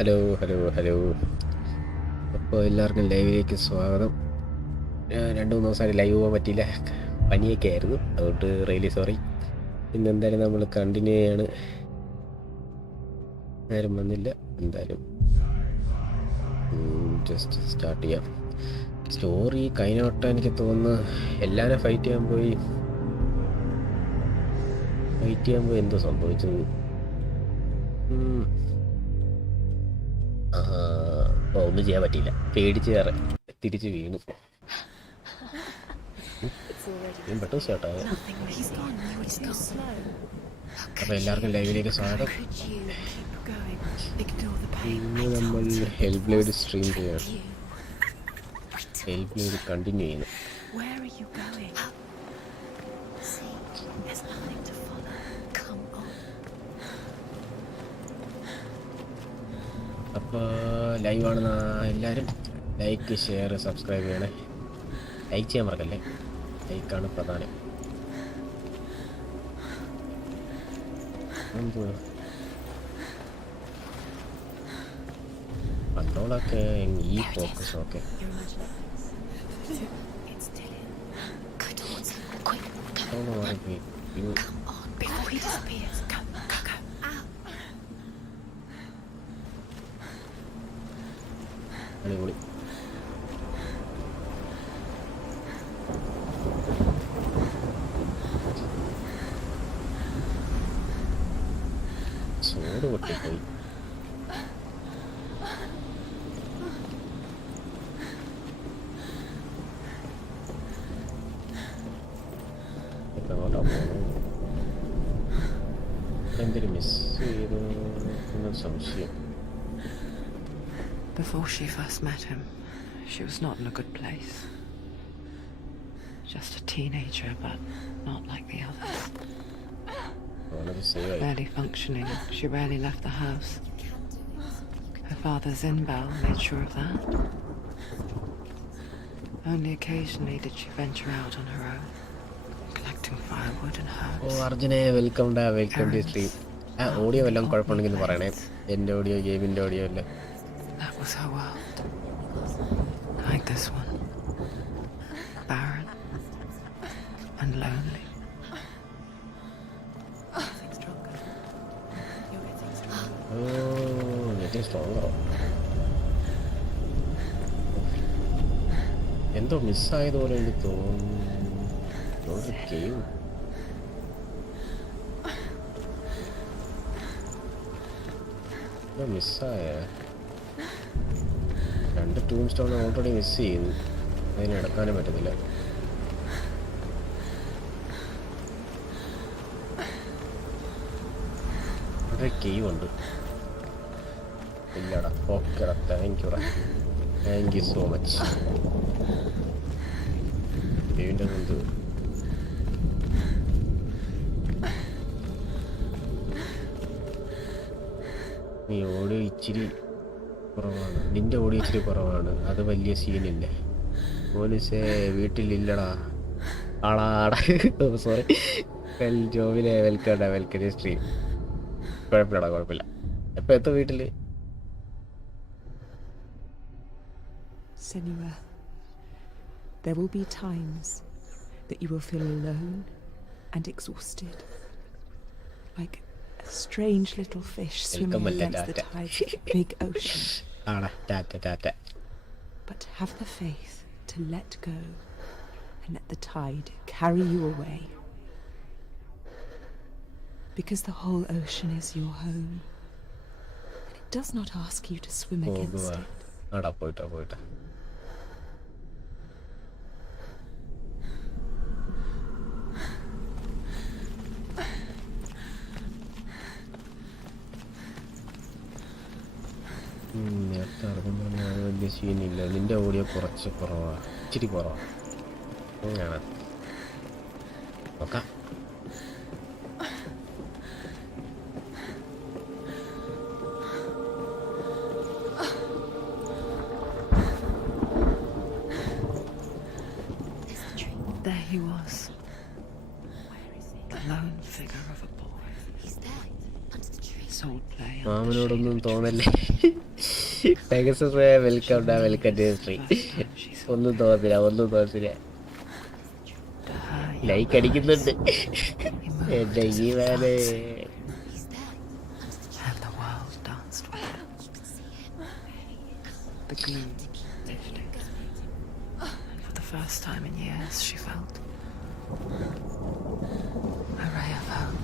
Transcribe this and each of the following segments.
Hello hello hello. അപ്പോൾ എല്ലാവർക്കും ലൈവിലേക്ക് സ്വാഗതം. 2-3 ദിവസമായിട്ട് ലൈവ് പോകാൻ പറ്റിയില്ല, പനിയൊക്കെ ആയിരുന്നു, അതുകൊണ്ട് റിയലി സോറി. ഇന്നെന്തായാലും നമ്മൾ കണ്ടിന്യൂ ചെയ്യാണ്. ആരും വന്നില്ല, എന്തായാലും ജസ്റ്റ് സ്റ്റാർട്ട് ചെയ്യാം. സ്റ്റോറി കഴിഞ്ഞ വട്ടം എനിക്ക് തോന്നുന്നു എല്ലാവരും ഫൈറ്റ് ചെയ്യാൻ പോയി എന്തോ സംഭവിച്ചത്. ഒന്നും ചെയ്യാൻ പറ്റിയില്ല, പേടിച്ച് കയറി തിരിച്ച് വീണു. പെട്ടെന്ന് സ്റ്റാർട്ടായ. അപ്പോൾ എല്ലാവർക്കും ലൈവിലേക്ക് സ്വാഗതം. ഇന്ന് നമ്മൾ ഹെൽബ്ലേഡ് സ്ട്രീം ചെയ്യാണ്. ഹെൽബ്ലേഡ് കണ്ടിന്യൂ ചെയ്യുന്നു. അപ്പോൾ ലൈവാണെന്ന് എല്ലാവരും ലൈക്ക്, ഷെയർ, സബ്സ്ക്രൈബ് ചെയ്യണേ. ലൈക്ക് ചെയ്യാൻ മറക്കല്ലേ, ലൈക്കാണ് പ്രധാനം. കൺട്രോളൊക്കെ ഈ ഫോക്കസ് ഓക്കെ. അടിപൊളി. സോഡ് പൊട്ടിപ്പോയി. എന്തെങ്കിലും മിസ് ചെയ്തു എന്ന സംശയം. Before she first met him, she was not in a good place. Just a teenager, but not like the others. Barely functioning, she rarely left the house. Her father's inbel made sure of that. Only occasionally did she venture out on her own, collecting firewood and herbs. Oh, Arjune, welcome to stream. Audio എല്ലാം കുഴപ്പമുണ്ടെങ്കിൽ പറയണേ. എൻ്റെ audio ഗെയിമിൻ്റെ audio അല്ലേ. That was her world. Like this one. Barren and lonely. Oh, getting stronger. എന്തോ മിസ്സായതുപോലെ എനിക്ക് തോന്നുന്നു. Cave മിസ്സായ 2 ടൂം stone already miss ചെയ്തു. അതിന് എടുക്കാനും പറ്റത്തില്ല. അവിടെ കേവ് ഉണ്ട്. ഇല്ലടാ, ഓക്കെടാ, താങ്ക് യു സോ മച്ച്. കേവിൻ്റെ എന്ത് നീ ഓഡിയോ ഇച്ചിരി കുറവാണ്, നിൻ്റെ ഓഡിയോ ഇച്ചിരി കുറവാണ്. അത് വലിയ സീനില്ലേ മോനിസേ. വീട്ടിലില്ലടാ ആടാ. സോറി. ജോബിലെ വെൽക്കം സ്ട്രീം. കുഴപ്പമില്ല. എപ്പോൾ എത്തും വീട്ടിൽ? Senua, there will be times that you will feel alone and exhausted, like a strange little fish swimming against the tides of a big ocean. But have the faith to let go and let the tide carry you away. Because the whole ocean is your home, and it does not ask you to swim against it. പോയിട്ടാ. നേരത്തെ അറിഞ്ഞ വലിയ സീനില്ല. നിൻ്റെ audio കുറച്ച് കുറവാണ്, ഇച്ചിരി കുറവാണ്. അങ്ങനെ നോക്കാം. There he was, the lone figure of a boy. He's there, under the tree. swordplay under the മാമനോടൊന്നും shade of തോന്നല്ലേ. trees. പെഗസസ് വെൽക്കം ഡാ വെൽക്കം ടു ഹിസ്റ്ററി. ഒന്നും തോന്നില്ല, ഒന്നും തോന്നില്ല. To her, ലൈക്ക് അടിക്കുന്നുണ്ട്. എന്റെ ഈ വേനെ and the world danced with her. The gloom lifted. And for the first time in years, she felt a ray of hope.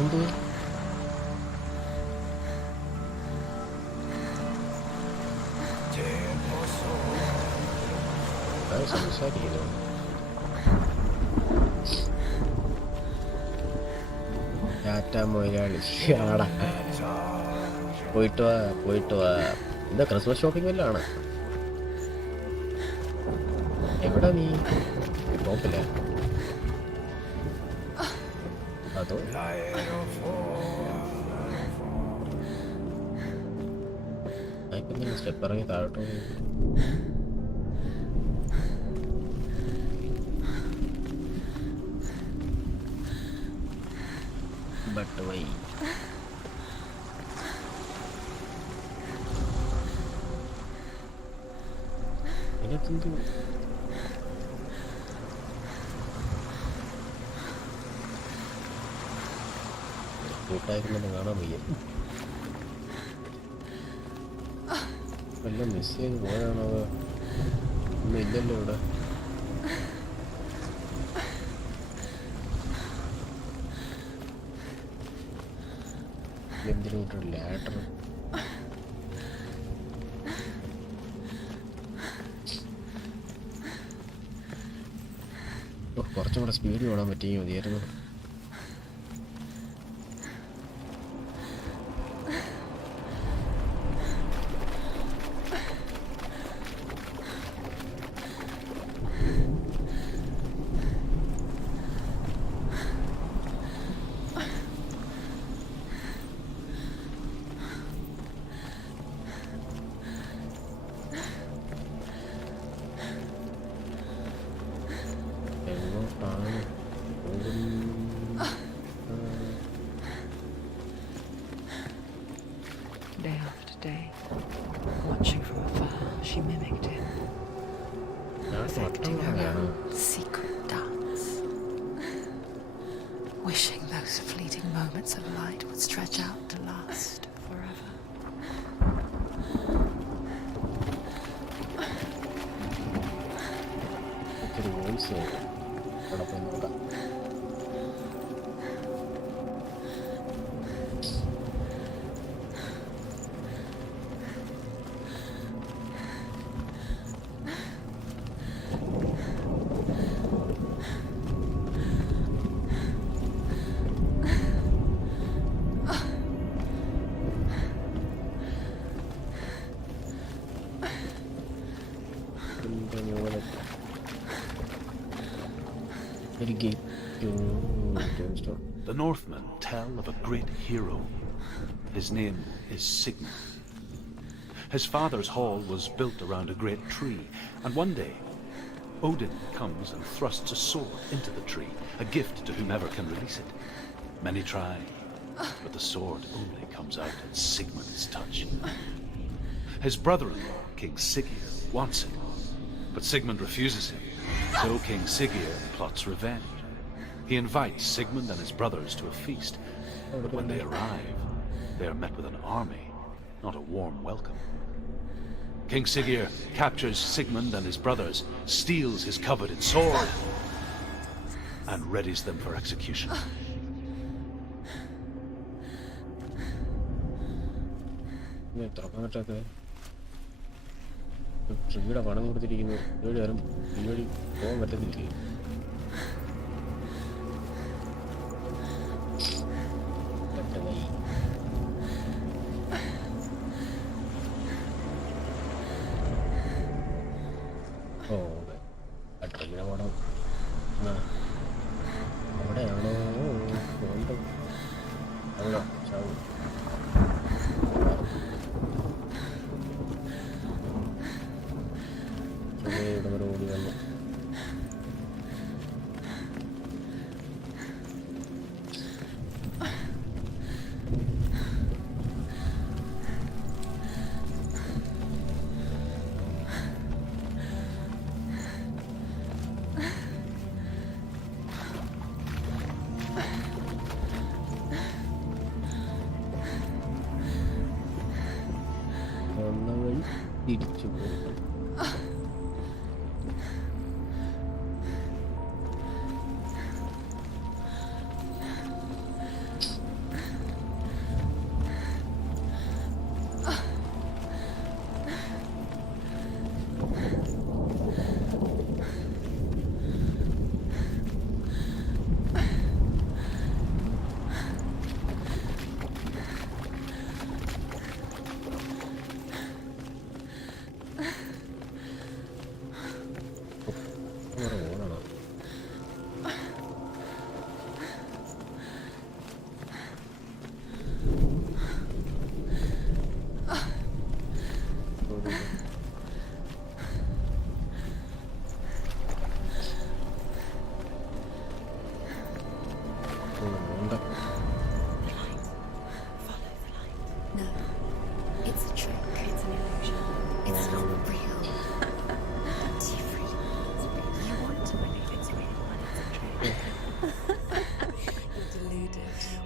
എന്ത് അത് സംസാരിക്കുന്നു. ടാറ്റ മൊയിലാളി ആടാ. പോയിട്ട് വാ, പോയിട്ട് വാ. എന്താ ക്രിസ്മസ് ഷോപ്പിംഗ് വല്ലതും ആണ്? എവിടാ നീ? ടോപ്പില്ല അതോ സ്റ്റെപ്പ് ഇറങ്ങി താഴോട്ട് പോയി. ബട്ട് വൈ ഇതിനകത്തെന്ത് കൂട്ടായിരിക്കുമെന്ന് കാണാൻ വയ്യ. വല്ല മിസ് ചെയ്ത് പോയാണോ? ഒന്നും ഇല്ലല്ലോ ഇവിടെ. എന്തിനു വിട്ടൊരു ലാഡർ? കുറച്ചും കൂടെ സ്പീഡ് ഓടാൻ പറ്റിയെങ്കിൽ മതിയായിരുന്നു. Day after day, watching from afar, she mimicked him, perfecting her own secret dance, wishing those fleeting moments of light would stretch out to last forever. The Northmen tell of a great hero. His name is Sigmund. His father's hall was built around a great tree, and one day Odin comes and thrusts a sword into the tree, a gift to whomever can release it. Many try, but the sword only comes out at Sigmund's touch. His brother-in-law, King Siggeir, wants it, but Sigmund refuses him, so King Siggeir plots revenge. He invites Sigmund and his brothers to a feast, but when they arrive, they are met with an army, not a warm welcome. King Siggeir captures Sigmund and his brothers, steals his coveted sword, and readies them for execution. ട്രീയുടെ പണം കൊടുത്തിരിക്കുന്നു. ഇതുവഴി വരും, ഇതുവഴി പോകാൻ പറ്റത്തില്ലേ? ഓ ആ ട്രീയുടെ പണം അവിടെയാണോ? അവിടെ ചാവും. ഇവിടെ വരെ ഓടി വന്നു. തിരിച്ചു പോകും.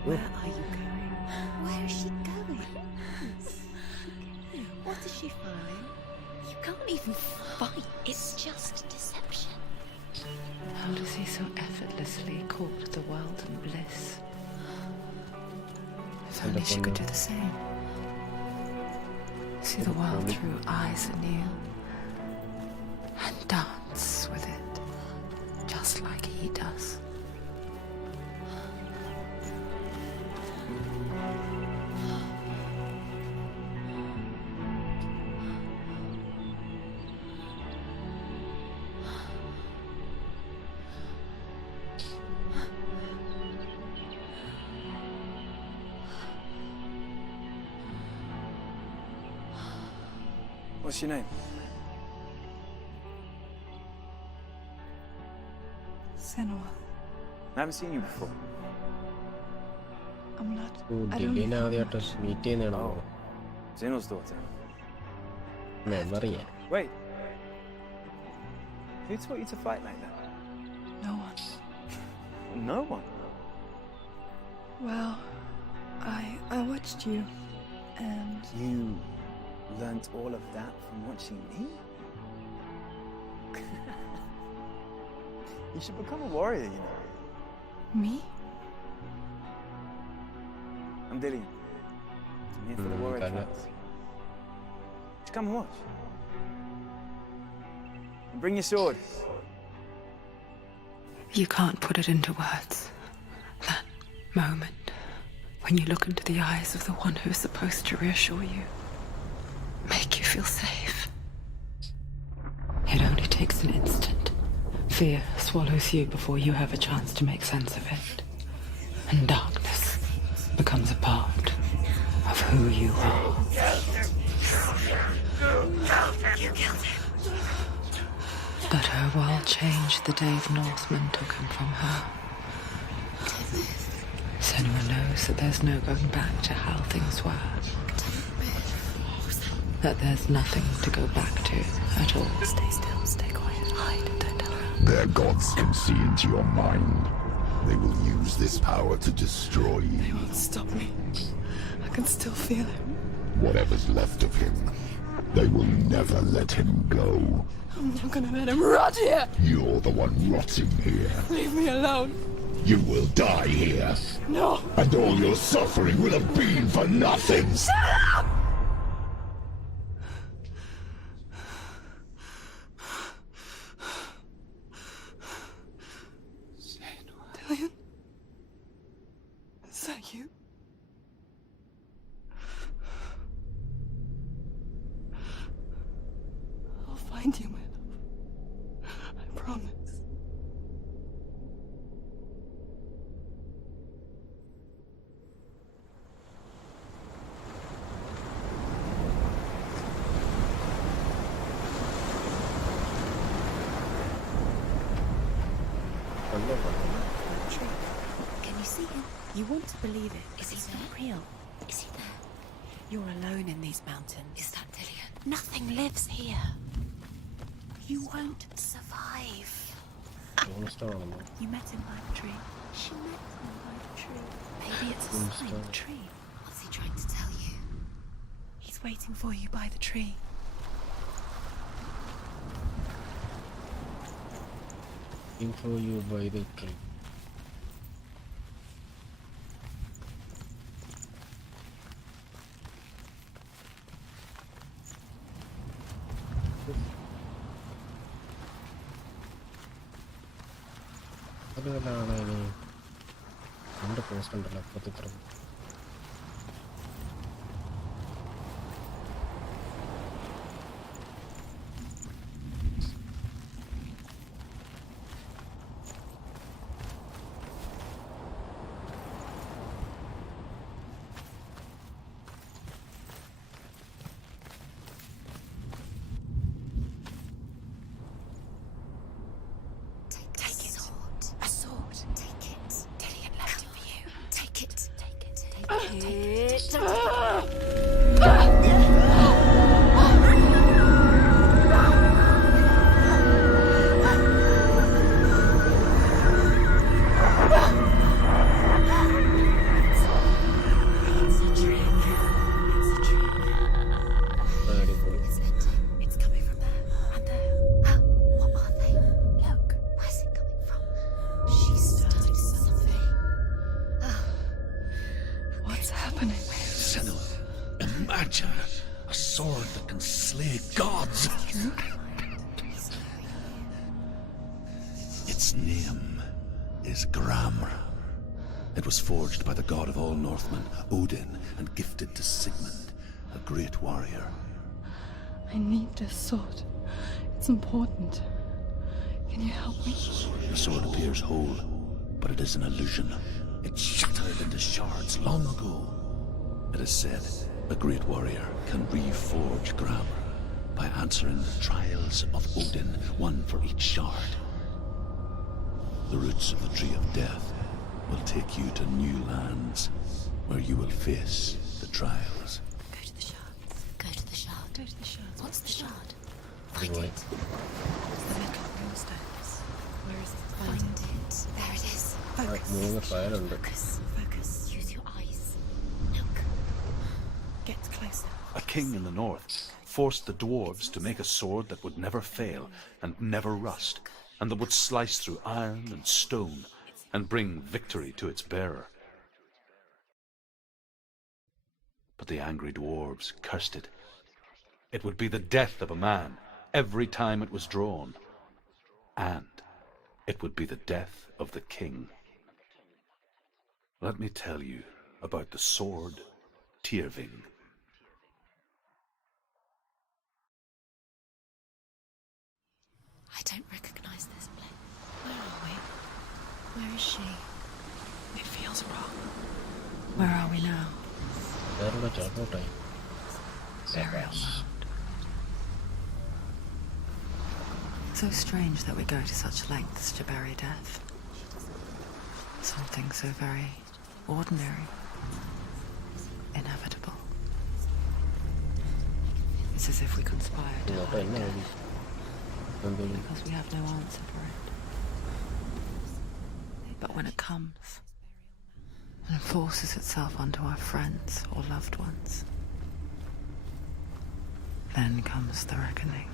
Where are you going? Where is she going? What does she find? You can't even fight. It's just deception. How does he so effortlessly court the world and bliss? If only she could do the same. See the world through eyes anew and dance with it, just like he does. What's your name? Senua, I haven't seen you before. I'm not. I don't ഡിലീന know ആദ്യമായിട്ട് much. Meet ചെയ്യുന്നതാണോ? Zenua's daughter. മെമ്മറിയാ. Wait. Who taught you to fight like that? No one. No one. Well, I watched you, and You learnt all of that from watching me? You should become a warrior, you know. me? I'm Dillian. I'm here for the warrior kinda. trials. Just come and watch. And bring your sword. You can't put it into words. That moment when you look into the eyes of the one who's supposed to reassure you, make you feel safe. It only takes an instant. Fear swallows you before you have a chance to make sense of it. And darkness becomes a part of who you are. You killed him. But her world changed the day the Northmen took him from her. Senua knows that there's no going back to how things were. That there's nothing to go back to at all. Stay still, stay quiet, hide, don't tell her. Their gods can see into your mind. They will use this power to destroy They you. won't stop me. I can still feel him. Whatever's left of him, they will never let him go. I'm not gonna let him rot here. You're the one rotting here. Leave me alone. You will die here. No. And all your suffering will have been for nothing. Shut up! Dillian? Is that you? I'll find you, my love. I promise. Can you see him? You want to believe it. Is he It's there? not real. Is he there? You're alone in these mountains. Is that Dillian? Nothing lives here. You won't survive. മോൺസ്റ്ററാണെന്നോ? You met him by the tree. She met him by the tree. Maybe it's a sign. The tree. What's he trying to tell you? He's waiting for you by the tree. Info you by the tree. അതുകൊണ്ടാണ് ഇനി 2 post ഉണ്ടല്ലോ അപ്പത്തിത്ര. Take it. Sword. A sword. Take it. Dillian left it for you. Take it. Take it. അടിപൊളി. It's ending. It's coming from there. And there. Oh, what are they? Look. Where's it coming from? She's starting something. Oh, What's happening? Senua, imagine a sword that can slay gods. Its name is Gramr. It was forged by the god of all Northmen, Odin, and gifted to Sigmund, a great warrior. I need this sword. It's important. Can you help me? The sword appears whole, but it is an illusion. It shattered into shards long ago. It is said a great warrior can reforge Gramr by answering the trials of Odin, one for each shard. The roots of the Tree of Death will take you to new lands, where you will face the trials. Go to the shard. go to the shard. Go to the shard. What's the shard? Find Anyway. it. It's the metal millstones. Where is it? Find it. There it is. Focus. 3 ഫയലുണ്ട്. Focus. Focus. Use your eyes. Look. Get closer. A king in the north forced the dwarves to make a sword that would never fail and never rust, and that would slice through iron and stone and bring victory to its bearer. But the angry dwarves cursed it. It would be the death of a man every time it was drawn, and it would be the death of the king. Let me tell you about the sword Tyrving. I don't recognize this place. Where are we? Where is she? It feels wrong. Where are we now? വേറെ ചിലപ്പോട്ടായി. Burial mound. So strange that we go to such lengths to bury death. Something so very ordinary, inevitable. It's as if we conspire to ഇങ്ങോട്ട് hide തന്നെ death മതി. എന്തെങ്കിലും because we have no answer for it. But when it comes and forces itself onto our friends or loved ones, then comes the reckoning.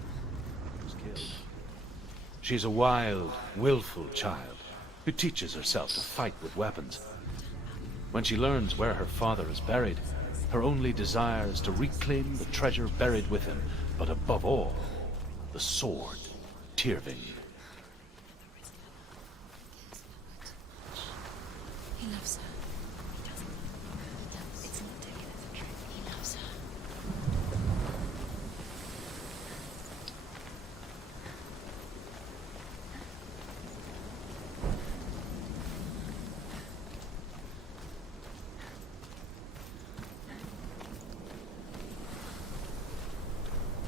She's a wild, willful child who teaches herself to fight with weapons. When she learns where her father is buried, her only desire is to reclaim the treasure buried with him, but above all, the sword Tyrving. He loves her. He doesn't. It's not taken as a trick. He loves her.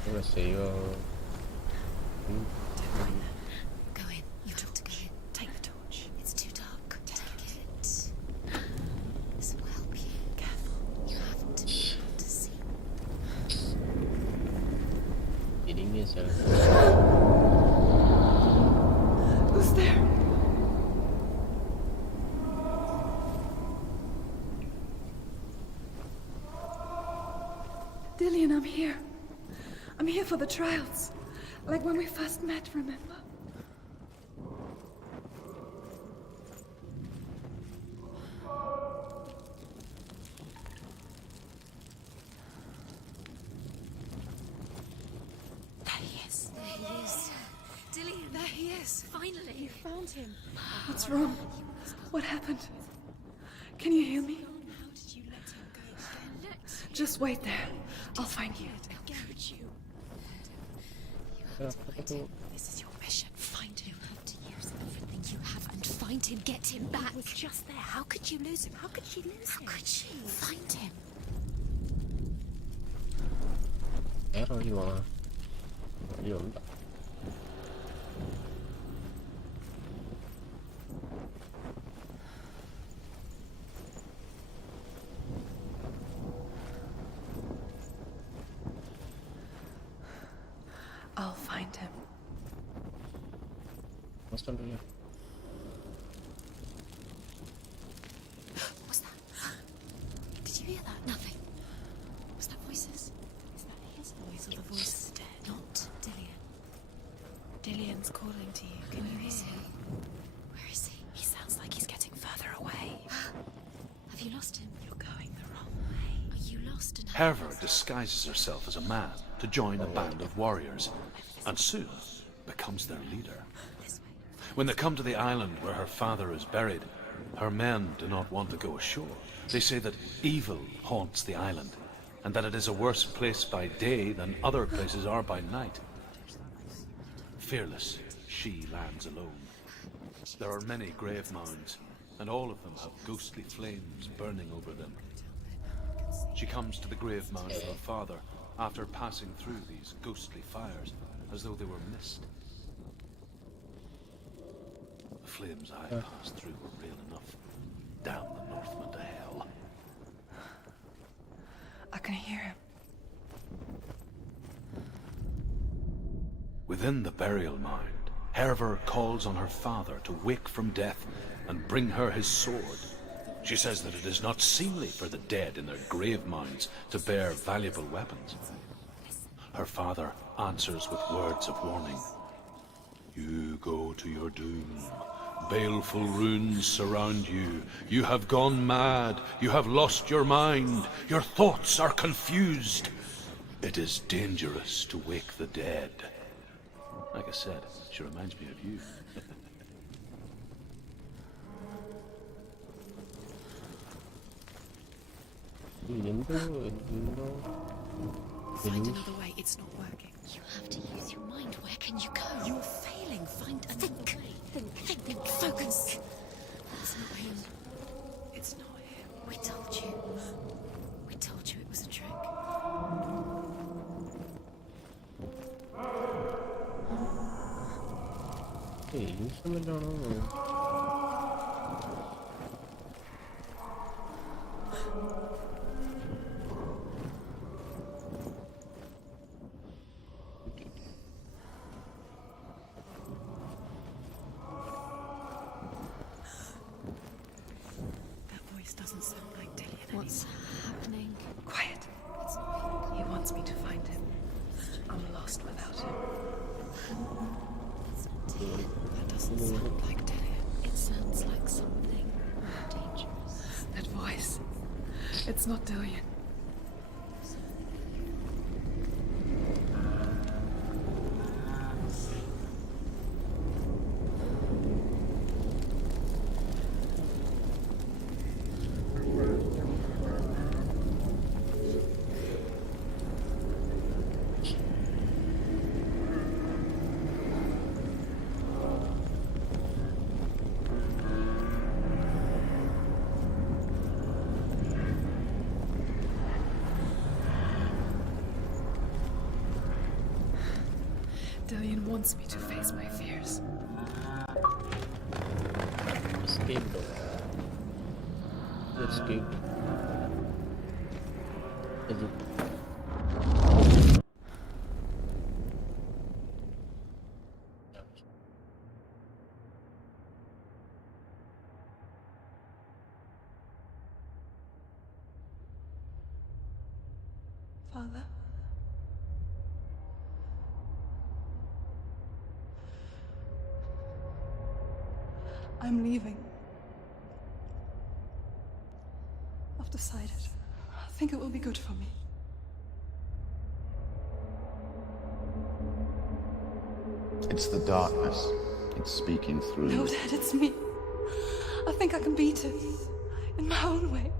ഇവിടെ save Go in. You have to go in. Take the torch. Who's there? Dillian, I'm here. I'm here for the trials. Like when we first met, remember? There he is. There he is. Dillian, there he is. Finally. You found him. What's wrong? What happened? Can you hear me? How did you let him go? Just wait there. I'll find you. This is your mission. Find him. You have to use everything you have and find him. Get him back. He was just there. How could you lose him? How could she lose him? How could she? Find him. Where are you? Yonder. I'll find him. What's under here? What's that? Did you hear that? Nothing. Was that voices? Is that his voice or the voice of the dead? Not Dillian. Dillian's calling to you. Can you hear him? Where is he? He sounds like he's getting further away. Have you lost him? You're going the wrong way. Are you lost and Herva disguises herself as a man to join a band of warriors, and soon becomes their leader. this way? When they come to the island where her father is buried, her men do not want to go ashore. They say that evil haunts the island, and that it is a worse place by day than other places are by night. Fearless, she lands alone. There are many grave mounds, and all of them have ghostly flames burning over them. She comes to the grave mound of her father after passing through these ghostly fires as though they were mist. The flames I passed through were real enough. Damn the Northmen to hell. I can hear him. Within the burial mound, Herva calls on her father to wake from death and bring her his sword. She says that it is not seemly for the dead in their grave mounds to bear valuable weapons. Her father answers with words of warning. You go to your doom. Baleful runes surround you. You have gone mad. You have lost your mind. Your thoughts are confused. It is dangerous to wake the dead. Like I said, she reminds me of you. Find another way. It's not working. You have to use your mind. Where can you go? You're failing. Find another way. Think. Focus. It's not him. It's not him. We told you. We told you it was a trick. Hey, instrument ആണോ? That voice doesn't sound like Dillian What's happening? Quiet. It's not him. He wants me to find him. I'm lost without him. It's not him. That doesn't sound like Dillian. It sounds like something more dangerous. That voice. It's not Dillian. Dillian wants me to face my fears. Escape door. Escape. Father. I'm leaving. I've decided. I think it will be good for me. It's the darkness. It's speaking through No, you. Dad, it's me. I think I can beat it. In my own way.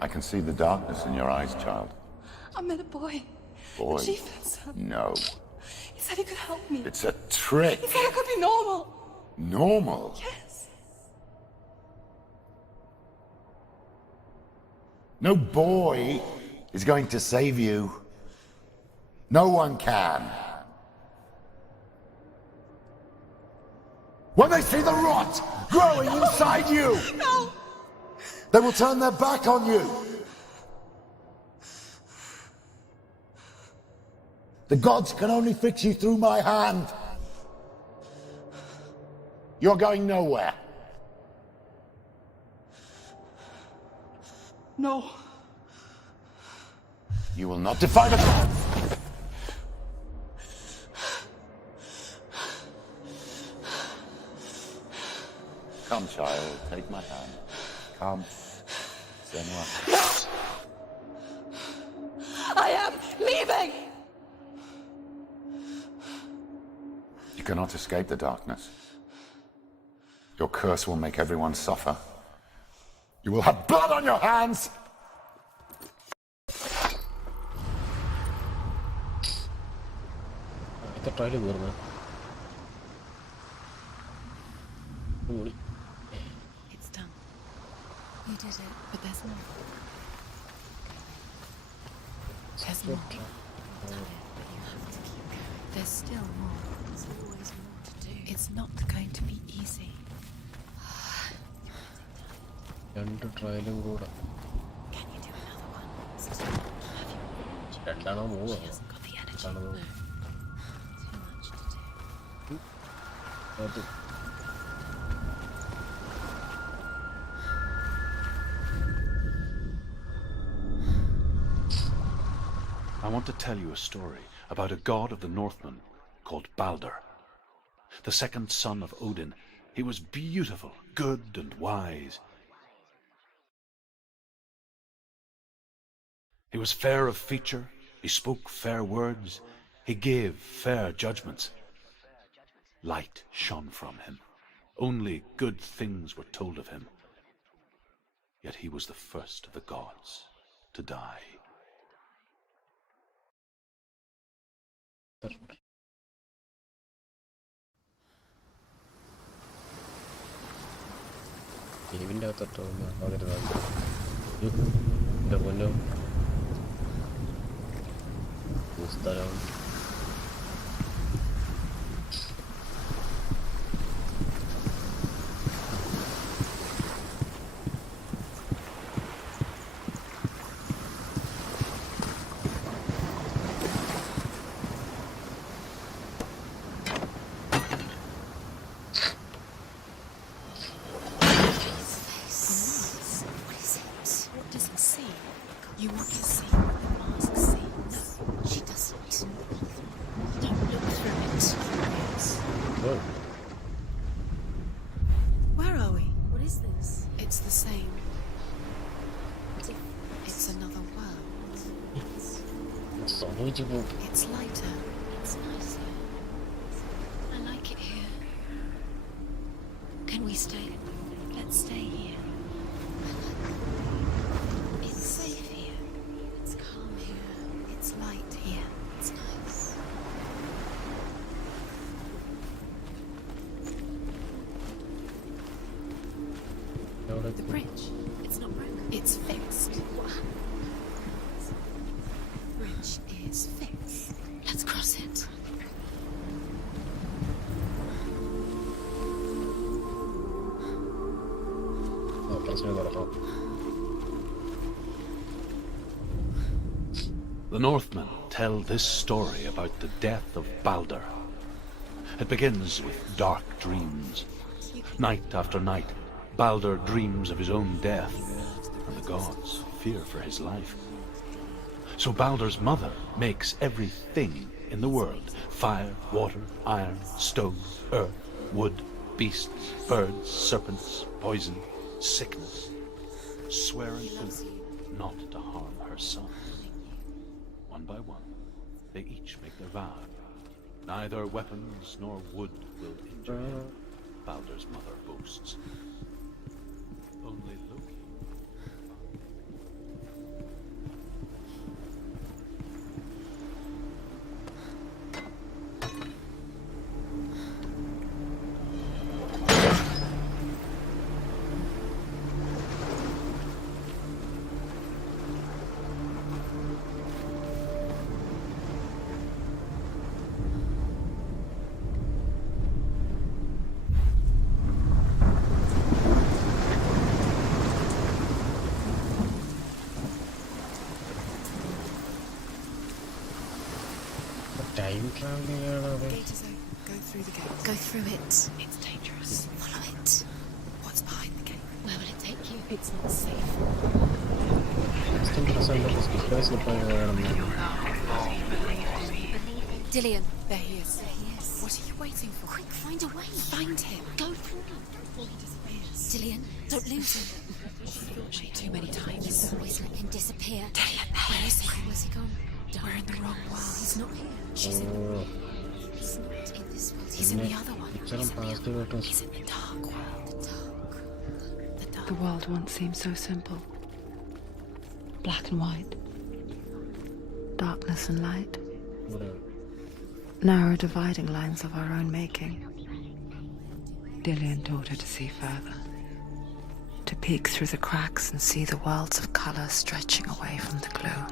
I can see the darkness in your eyes, child. I met a boy. Boy. A chieftain's son. No. He said he could help me. It's a trick. He said I could be normal. Normal? Yes. No boy is going to save you. No one can. When they see the rot growing inside you, No! they will turn their back on you. The gods can only fix you through my hand. You're going nowhere. No. You will not defy the gods. Come, child, take my hand. Come. Senua. I am leaving! You cannot escape the darkness. Your curse will make everyone suffer. You will have blood on your hands! The trial തീർന്നു. It's done. You did it, but there's more. There's more. You've done it, but you have to keep going. There's still more. There's always more to do. It's not going to be easy. രണ്ട് ട്രയലും കൂടെ. Can you do another one? Have you? രണ്ടാണോ മൂന്നോ? She hasn't got the energy. രണ്ടാണോ? Too much to do. അത് I want to tell you a story about a god of the Northmen called Balder. The second son of Odin. He was beautiful, good and wise. He was fair of feature, he spoke fair words, he gave fair judgments. Light shone from him. Only good things were told of him. Yet he was the first of the gods to die. ടീമിൻ്റെ അകത്തോട്ട് അവതരുന്നത് എൻ്റെ പൊന്നോ സ്ഥലം What does it see? You want to see what the mask sees. No, she doesn't. Don't look through it. Yes. Oh. Where are we? What is this? It's the same. It's another world. സംഭവിച്ചു പോകും. It's lighter. It's nicer. I like it here. Can we stay? Let's stay here. It's safe here. It's calm here. It's light here. It's nice. The bridge. It's not broken. It's fixed. What happened? The bridge is fixed. Let's cross it. പ്രശ്നം നടക്കണം. The Northmen tell this story about the death of Balder. It begins with dark dreams. Night after night, Baldur dreams of his own death, and the gods fear for his life. So Baldur's mother makes everything in the world: fire, water, iron, stone, earth, wood, beasts, birds, serpents, poison, sickness, swear an oath not to harm her sons. One by one, they each make their vow. Neither weapons nor wood will injure him, Baldur's mother boasts. Only Loki. Time traveling. Gate is open. Go through the gate. Go through it. It's dangerous. Follow it. What's behind the gate? Where will it take you? It's not safe. Dillion. There he is. There he is. What are you waiting for? Quick, find a way. Find him. Go through before he disappears. Dillion, don't lose him. Too many times. You've always let him disappear. Dillion, where is he? Where's he gone? We're in the wrong world. He's not here. She's in. He's not in this world. He's in the other one. He's in the dark world. The dark. The world once seemed so simple. Black and white. Darkness and light. Narrow dividing lines of our own making. Dillion taught her to see further. To peek through the cracks and see the worlds of color stretching away from the gloom.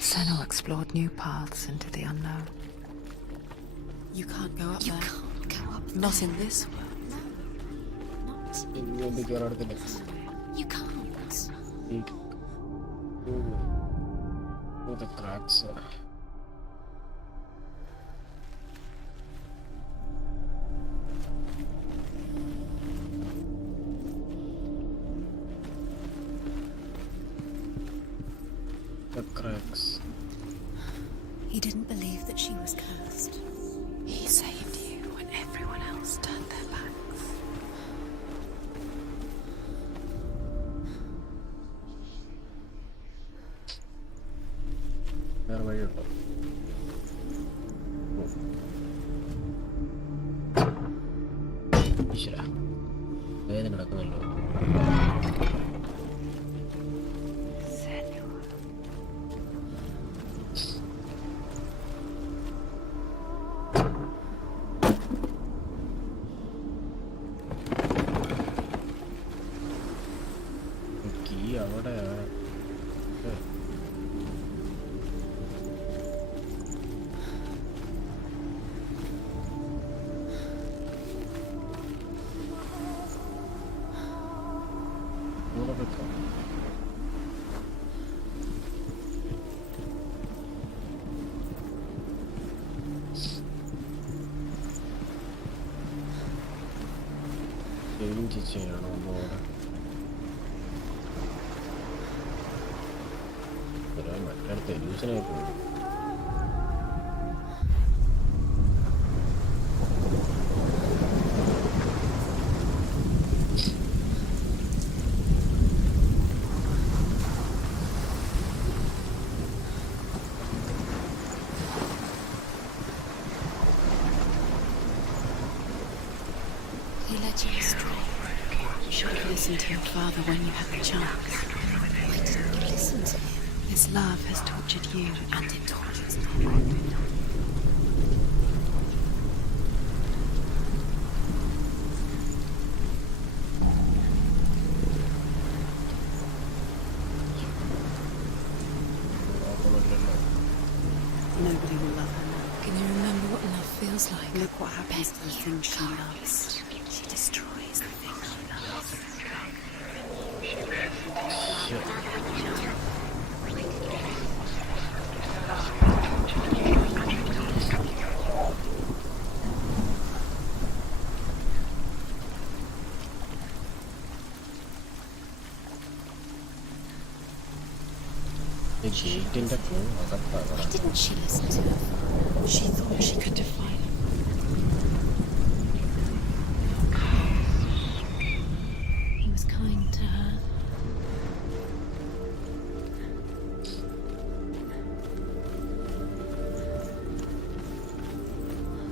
Senua explored new paths into the unknown. You can't go up there. You can't go up there. Not in this world. No. Not. You can't. The cracks. The cracks. He didn't believe that she was cursed. He saved you when everyone else turned their backs. Where were you? ഈശ്വരാ, വേദന നടക്കുന്നല്ലോ. അവിടെ change ചെയ്യണം board. മറ്റടുത്ത് എലൂഷനായി പോകും. He led you astray. You should have listened to your father when you had the chance. Why didn't you listen to him? His love has tortured you, and it tortures me. Nobody will love her now. Can you remember what love feels like? Look what happens to the things she loves. She destroys the things she loves. ഗേറ്റിന്റെ Why didn't she listen to her father? She thought she could defy him. He was kind to her.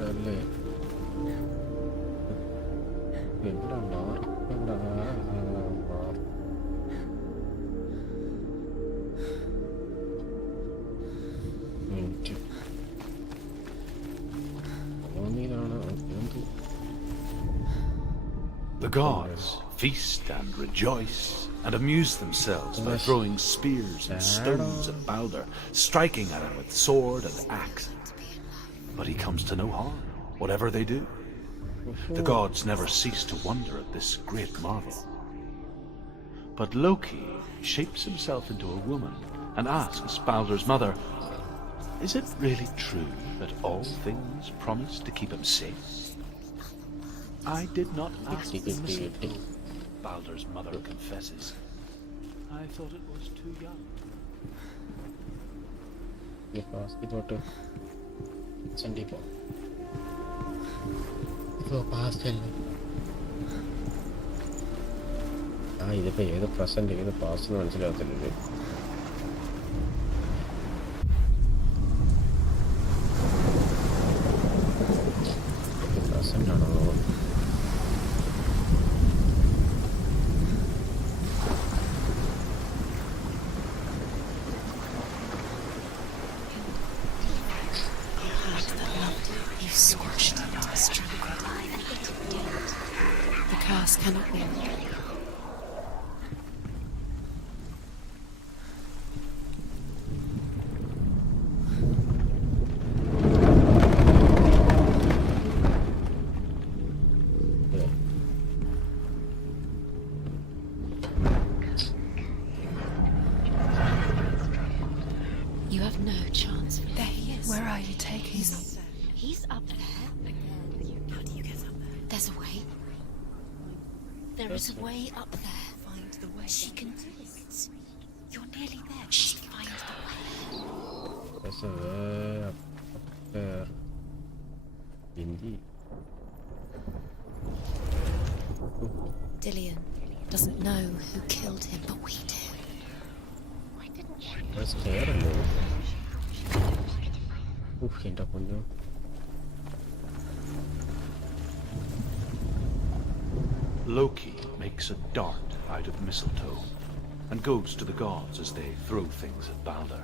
അല്ലേ എവിടെ minute തോന്നിയതാണ് എന്ത് The gods feast and rejoice and amuse themselves by throwing spears and stones at Balder, striking at him with sword and axe. But he comes to no harm, whatever they do. The gods never cease to wonder at this great marvel. But Loki shapes himself into a woman and asks Balder's mother, "Is it really true that all things promise to keep him safe?" "I did not ask the mistletoe," Balder's mother confesses. "I thought it was too young." ഇതോട്ട് സണ്ടിപ്പോ ഇതോ past അല്ലേ ഇതിപ്പോ ഏത് present ഏത് past എന്ന് മനസ്സിലാകത്തില്ലേ present ആണോ You scorched him to a strangled life and let him dead. The curse cannot be. You have no chance. There he is. Where are you taking him? He's up there. How do you get up there? There's a way. There is a way up there. Find the way. She can do it. You're nearly there. Just find the way. There's a way up there. Indeed. Dillion doesn't know who killed him, but we do. Why didn't she? That's terrible. End up on you. Loki makes a dart out of mistletoe and goes to the gods as they throw things at Balder.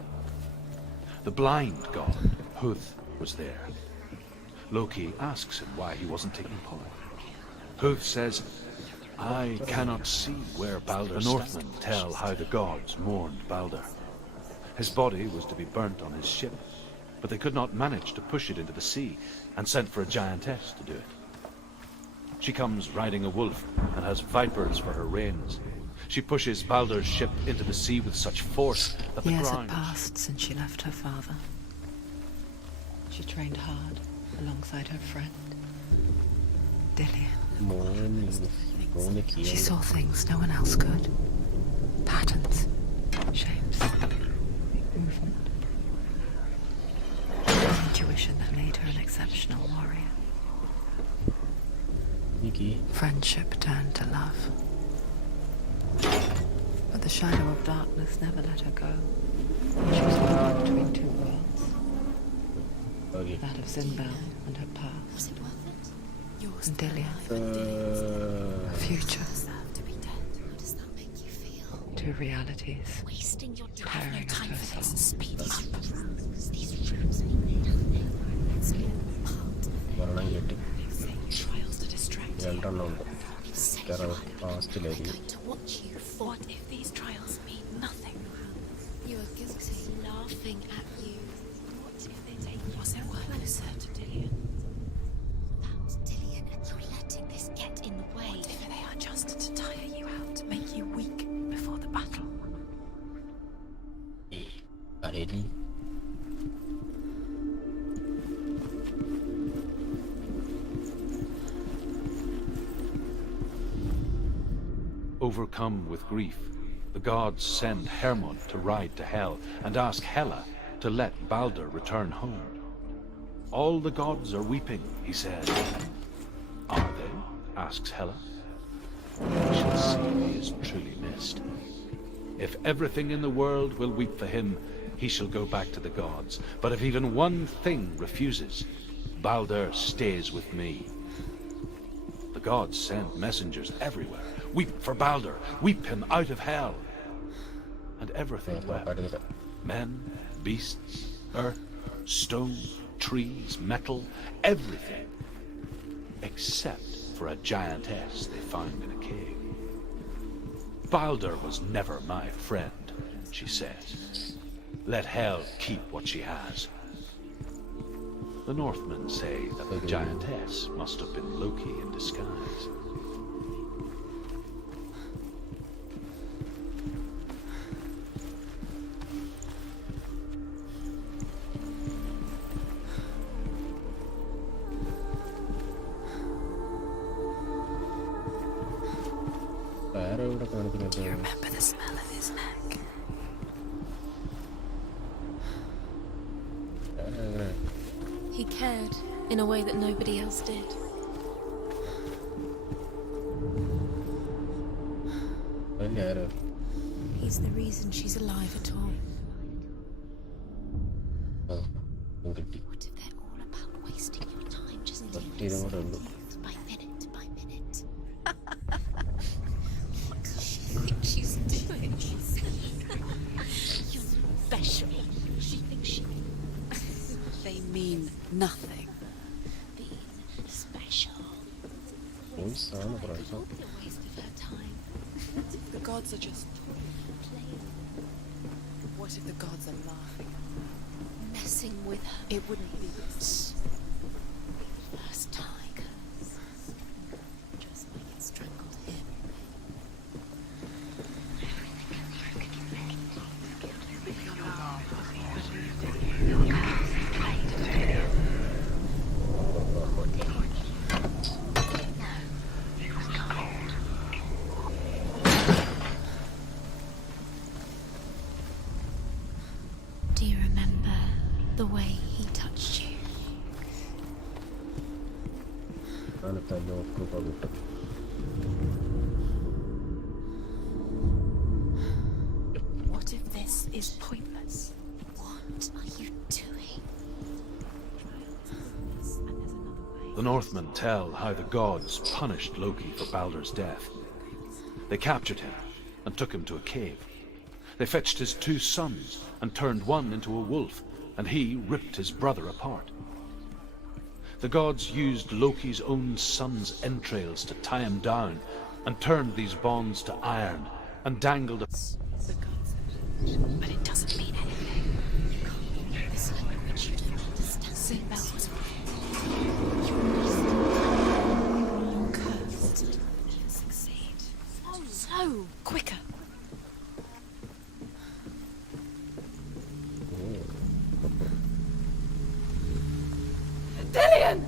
The blind god, Huth, was there. Loki asks him why he wasn't taking part. Huth says, "I cannot see where Balder. The Northmen tell how the gods mourned Balder. His body was to be burnt on his ship, but they could not manage to push it into the sea and sent for a giantess to do it. She comes riding a wolf and has vipers for her reins. She pushes Balder's ship into the sea with such force that the Years ground..." had passed since she left her father. She trained hard alongside her friend, Dillion. She saw things no one else could. Patterns, shapes, movement. An intuition that made her an exceptional warrior. Friendship turned to love. But the shadow of darkness never let her go. She was caught between two worlds. That of Zinbel and her past. Was it worth it? Yours And Dillion. Her future. to be dead. How does that make you feel? Two realities. Wasting your time. Tearing No at time her for this. soul. Speed up. These rooms mean nothing. It's all part of it. മരണം കിട്ടി Trials to distract you. രണ്ടെണ്ണം ഉണ്ട് Say കാരണം I'm പാസ്റ്റിലായിരിക്കും going to watch you. What if these trials mean nothing? You are guilty. Laughing at you. What if they take you so closer to Dillion? About Dillion, and you're letting this get in the way. What if they are just to tire you out, to make you weak before the battle? കരയില് Overcome with grief, The gods send Hermod to ride to Hell and ask Hela to let Balder return home. All the gods are weeping, he says. Are they? Asks Hela. We shall see he is truly missed. If everything in the world will weep for him, he shall go back to the gods. But if even one thing refuses, Balder stays with me. The gods send messengers everywhere. Weep for Balder. Weep him out of Hell. And everything wept. Men, beasts, earth, stone, trees, metal, everything. Except for a giantess they found in a cave. Balder was never my friend, she says. Let Hel keep what she has. The Northmen say that the giantess must have been Loki in disguise. Do you remember the smell of his neck? He cared in a way that nobody else did. He's the reason she's alive at all. What if they're all about wasting your time just minute by minute by minute? What does she think she's doing? You're special. She thinks she... They mean nothing. Being special. Oh, It's a waste of her time. The gods are just... What if the gods are laughing? Messing with her. It wouldn't be this. First time. Just like it strangled him. Do you remember the way he touched you? What if this is pointless? What are you doing? The Northmen tell how the gods punished Loki for Balder's death. They captured him and took him to a cave. They fetched his 2 sons and turned one into a wolf, and he ripped his brother apart. The gods used Loki's own son's entrails to tie him down and turned these bonds to iron and dangled a... The gods said, but it doesn't mean anything. This language you don't understand. Sing bells. You're cursed. You succeed. So, quicker. Dillion!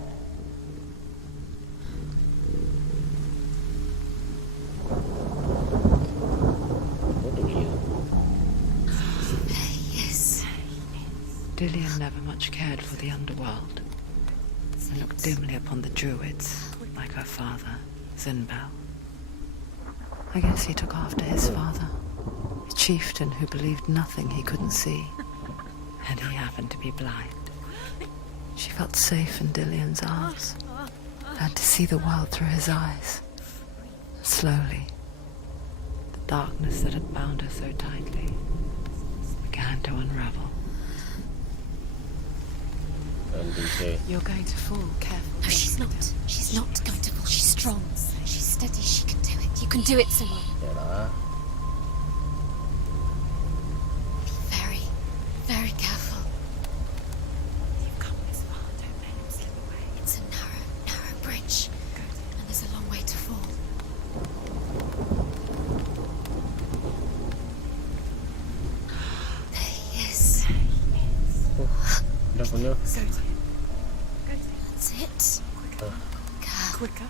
Yes. Dillion never much cared for the underworld, and looked dimly upon the druids, like her father, Zinbel. I guess he took after his father, a chieftain who believed nothing he couldn't see, and he happened to be blind. She felt safe in Dillion's arms, had to see the world through his eyes. Slowly, the darkness that had bound her so tightly began to unravel. You're going to fall, careful. No, she's not. She's not going to fall. She's strong. She's steady. She can do it. You can do it, Senua. Be very, very careful. You've come this far, don't let him slip away. It's a narrow bridge. And there's a long way to fall. There he is. So, That's it. quicker.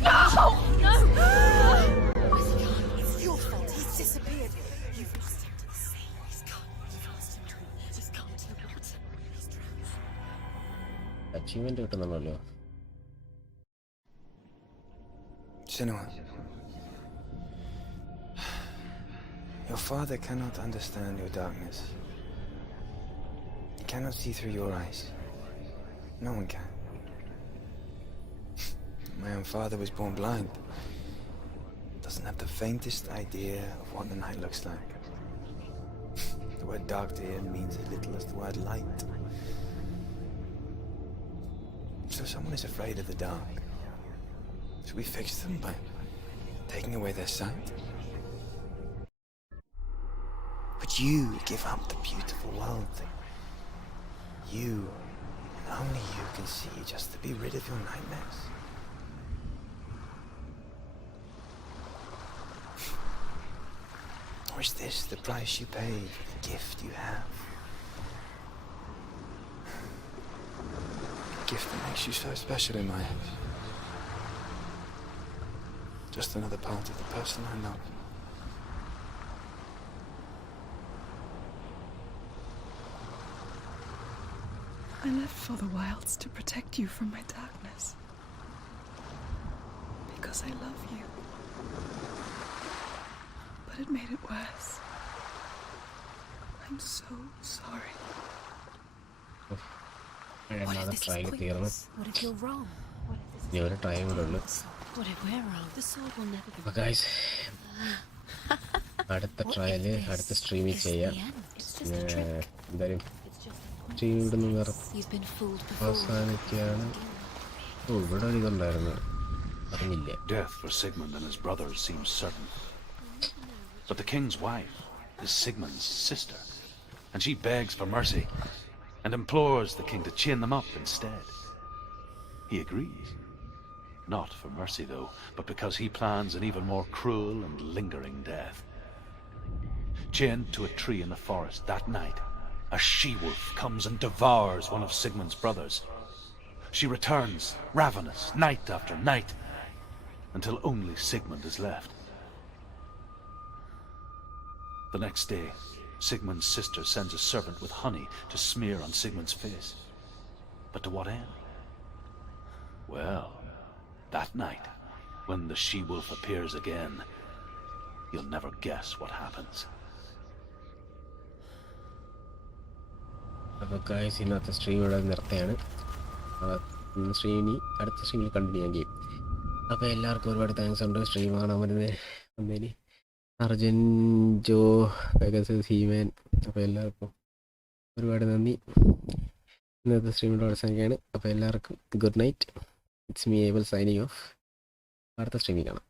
No! Achievement കിട്ടുന്നുണ്ടല്ലോ. Senua, your father cannot understand your darkness. He cannot see through your eyes. No one can. My own father was born blind. Doesn't have the faintest idea of what the night looks like. The word dark to him means as little as the word light. So someone is afraid of the dark. Should we fix them by taking away their sight? Would you give up the beautiful world that you, and only you, can see just to be rid of your nightmares? Or is this the price you pay for the gift you have? A gift that makes you so special in my eyes. Just another part of the person I love. I left for the wilds to protect you from my darkness. Because I love you. But it made it worse. I'm so sorry. What if this is trial തീർന്നു. pointless? What if you're wrong? What if this is ഇനി ഒരു time കൂടെ ഉള്ളു. What if we're wrong? The sword will never be അപ്പോൾ guys അടുത്ത trial അടുത്ത സ്ട്രീമിൽ ചെയ്യാം. എന്തായാലും സ്ട്രീം ഇവിടെ നിന്ന് You've been fooled before. അവസാനിക്കുകയാണ്. ഓ ഇവിടെ ഒരു ഇതുണ്ടായിരുന്നു അറിഞ്ഞില്ല. Death for Sigmund and his brothers seems certain. But the king's wife is Sigmund's sister, and she begs for mercy and implores the king to chain them up instead. He agrees. Not for mercy, though, but because he plans an even more cruel and lingering death. Chained to a tree in the forest that night, a she-wolf comes and devours one of Sigmund's brothers. She returns, ravenous, night after night, until only Sigmund is left. The next day, Sigmund's sister sends a servant with honey to smear on Sigmund's face. But to what end? Well, that night, when the she-wolf appears again, you'll never guess what happens. അപ്പോൾ guys ഇന്നത്തെ stream ഇവിടെ നിർത്തുകയാണ്. അടുത്ത സ്ട്രീമിൽ continue ചെയ്യാൻ ചെയ്യും. അപ്പോൾ എല്ലാവർക്കും ഒരുപാട് താങ്ക്സ് ഉണ്ട് സ്ട്രീം കാണാൻ വന്നതിന്. അർജുൻ, ജോ, പെഗസസ്, ഹീമാൻ, അപ്പോൾ എല്ലാവർക്കും ഒരുപാട് നന്ദി. ഇന്നത്തെ സ്ട്രീമിലൂടെ അവസാനിക്കുകയാണ്. അപ്പോൾ എല്ലാവർക്കും good night. It's me able signing off. അടുത്ത സ്ട്രീമിൽ കാണാം.